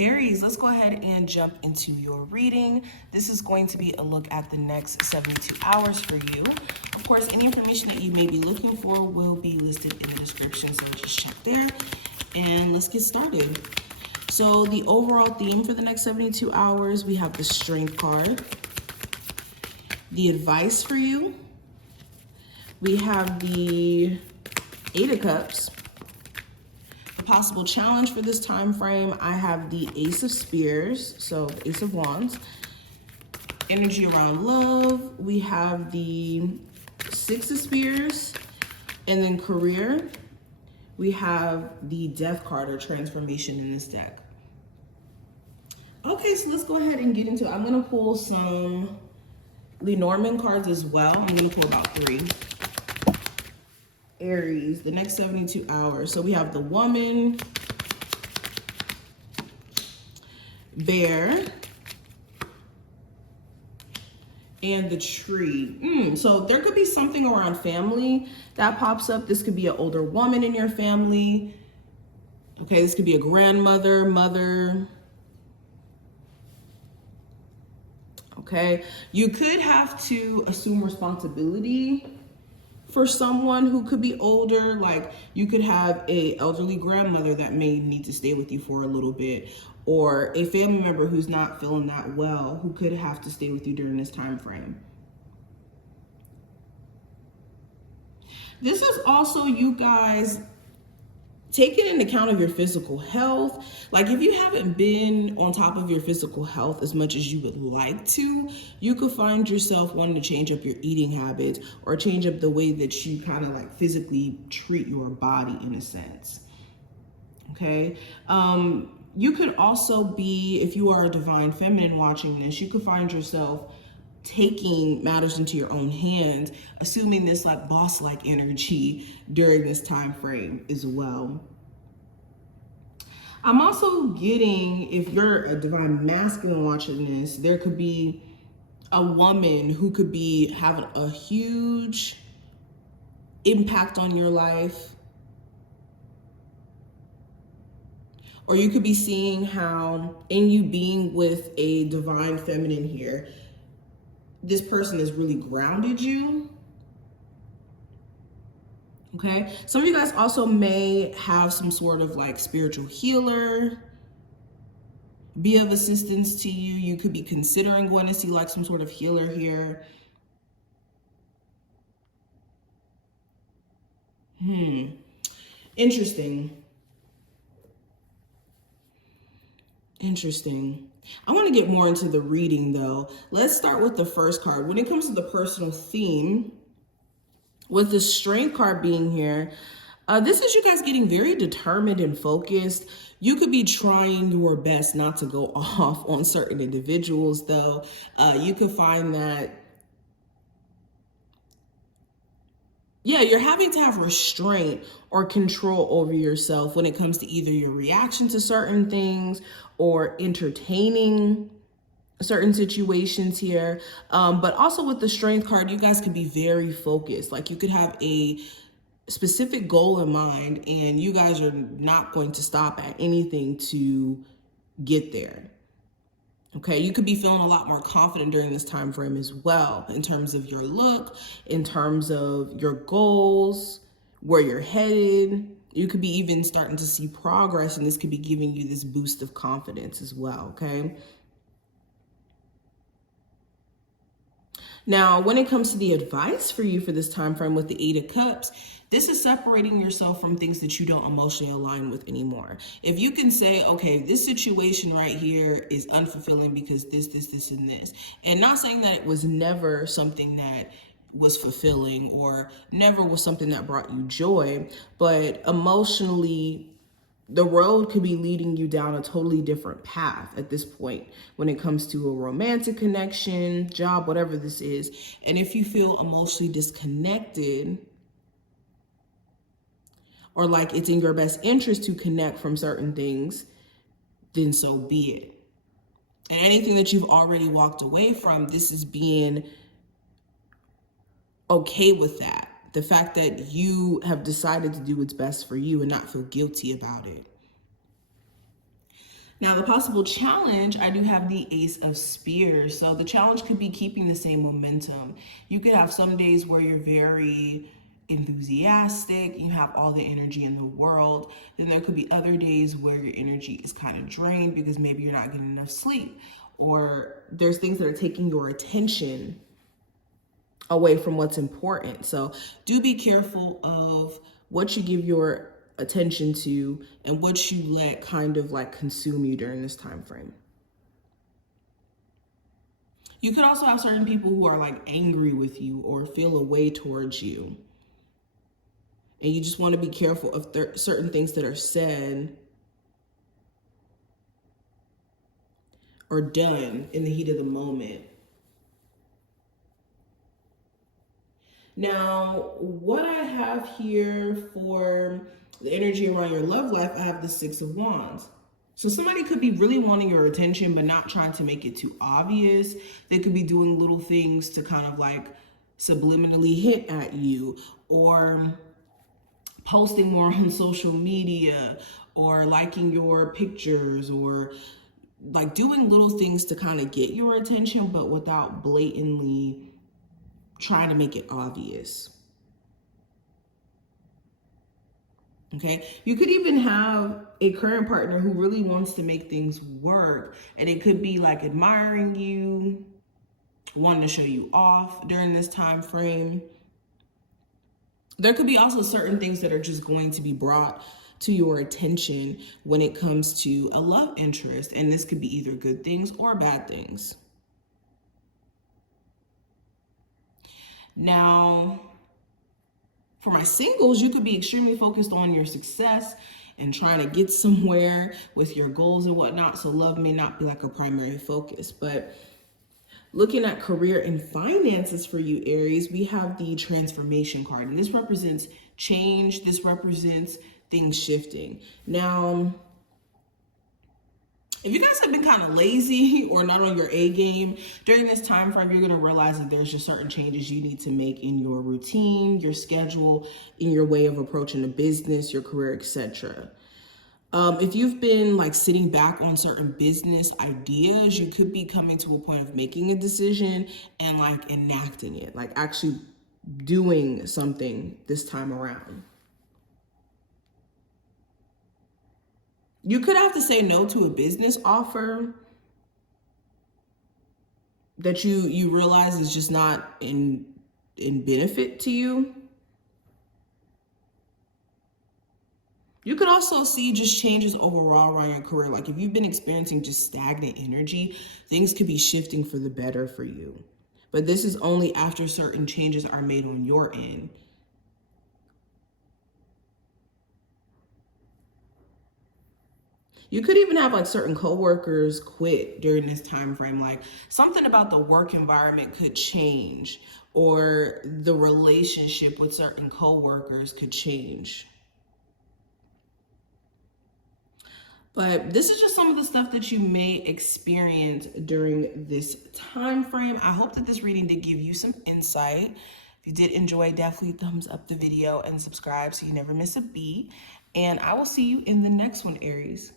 Aries, let's go ahead and jump into your reading. This is going to be a look at the next 72 hours for you. Of course, any information that you may be looking for will be listed in the description, so just check there. And let's get started. So the overall theme for the next 72 hours, we have the Strength card, the advice for you, we have the Eight of Cups. A possible challenge for this time frame, I have the Ace of Spears, so the Ace of Wands. Energy around love, we have the Six of Spears, and then career, we have the Death card or transformation in this deck. Okay, so let's go ahead and get into it. I'm gonna pull some Lenormand cards as well. I'm gonna pull about 3. Aries, the next 72 hours. So we have the Woman, Bear, and the Tree. So there could be something around family that pops up. This could be an older woman in your family. Okay, this could be a grandmother, mother. Okay, you could have to assume responsibility for someone who could be older. Like you could have a elderly grandmother that may need to stay with you for a little bit, or a family member who's not feeling that well who could have to stay with you during this time frame. This is also you guys taking into account of your physical health. Like if you haven't been on top of your physical health as much as you would like to, you could find yourself wanting to change up your eating habits or change up the way that you kind of like physically treat your body in a sense. Okay. You could also be, if you are a divine feminine watching this, you could find yourself taking matters into your own hands, assuming this like boss-like energy during this time frame as well. I'm also getting, if you're a divine masculine watching this, there could be a woman who could be having a huge impact on your life. Or you could be seeing how, in you being with a divine feminine here, this person has really grounded you. Okay, some of you guys also may have some sort of like spiritual healer be of assistance to you. You could be considering going to see like some sort of healer here. Interesting. I want to get more into the reading though. Let's start with the first card. When it comes to the personal theme, with the Strength card being here, this is you guys getting very determined and focused. You could be trying your best not to go off on certain individuals though. You could find that, yeah, you're having to have restraint or control over yourself when it comes to either your reaction to certain things or entertaining certain situations here. But also with the Strength card, you guys could be very focused. Like you could have a specific goal in mind and you guys are not going to stop at anything to get there. Okay, you could be feeling a lot more confident during this time frame as well, in terms of your look, in terms of your goals, where you're headed. You could be even starting to see progress, and this could be giving you this boost of confidence as well, okay? Now, when it comes to the advice for you for this time frame with the Eight of Cups, this is separating yourself from things that you don't emotionally align with anymore. If you can say, okay, this situation right here is unfulfilling because this, and this. And not saying that it was never something that was fulfilling or never was something that brought you joy, but emotionally, the road could be leading you down a totally different path at this point when it comes to a romantic connection, job, whatever this is. And if you feel emotionally disconnected, or like it's in your best interest to connect from certain things, then so be it. And anything that you've already walked away from, this is being okay with that. The fact that you have decided to do what's best for you and not feel guilty about it. Now, the possible challenge, I do have the Ace of Spears. So the challenge could be keeping the same momentum. You could have some days where you're very enthusiastic, you have all the energy in the world. Then there could be other days where your energy is kind of drained because maybe you're not getting enough sleep, or there's things that are taking your attention away from what's important. So do be careful of what you give your attention to and what you let kind of like consume you during this time frame. You could also have certain people who are like angry with you or feel a way towards you. And you just want to be careful of certain things that are said or done in the heat of the moment. Now, what I have here for the energy around your love life, I have the Six of Wands. So somebody could be really wanting your attention, but not trying to make it too obvious. They could be doing little things to kind of like subliminally hit at you, or posting more on social media, or liking your pictures, or like doing little things to kind of get your attention, but without blatantly trying to make it obvious. Okay, you could even have a current partner who really wants to make things work, and it could be like admiring you, wanting to show you off during this time frame. There could be also certain things that are just going to be brought to your attention when it comes to a love interest, and this could be either good things or bad things. Now, for my singles, you could be extremely focused on your success and trying to get somewhere with your goals and whatnot. So love may not be like a primary focus, but looking at career and finances for you, Aries, we have the transformation card, and this represents change. This represents things shifting. Now, if you guys have been kind of lazy or not on your A game during this time frame, you're going to realize that there's just certain changes you need to make in your routine, your schedule, in your way of approaching a business, your career, etc. If you've been like sitting back on certain business ideas, you could be coming to a point of making a decision and like enacting it, like actually doing something this time around. You could have to say no to a business offer that you realize is just not in benefit to you. You could also see just changes overall around your career. Like if you've been experiencing just stagnant energy, things could be shifting for the better for you. But this is only after certain changes are made on your end. You could even have like certain coworkers quit during this time frame. Like something about the work environment could change, or the relationship with certain coworkers could change. But this is just some of the stuff that you may experience during this time frame. I hope that this reading did give you some insight. If you did enjoy, definitely thumbs up the video and subscribe so you never miss a beat. And I will see you in the next one, Aries.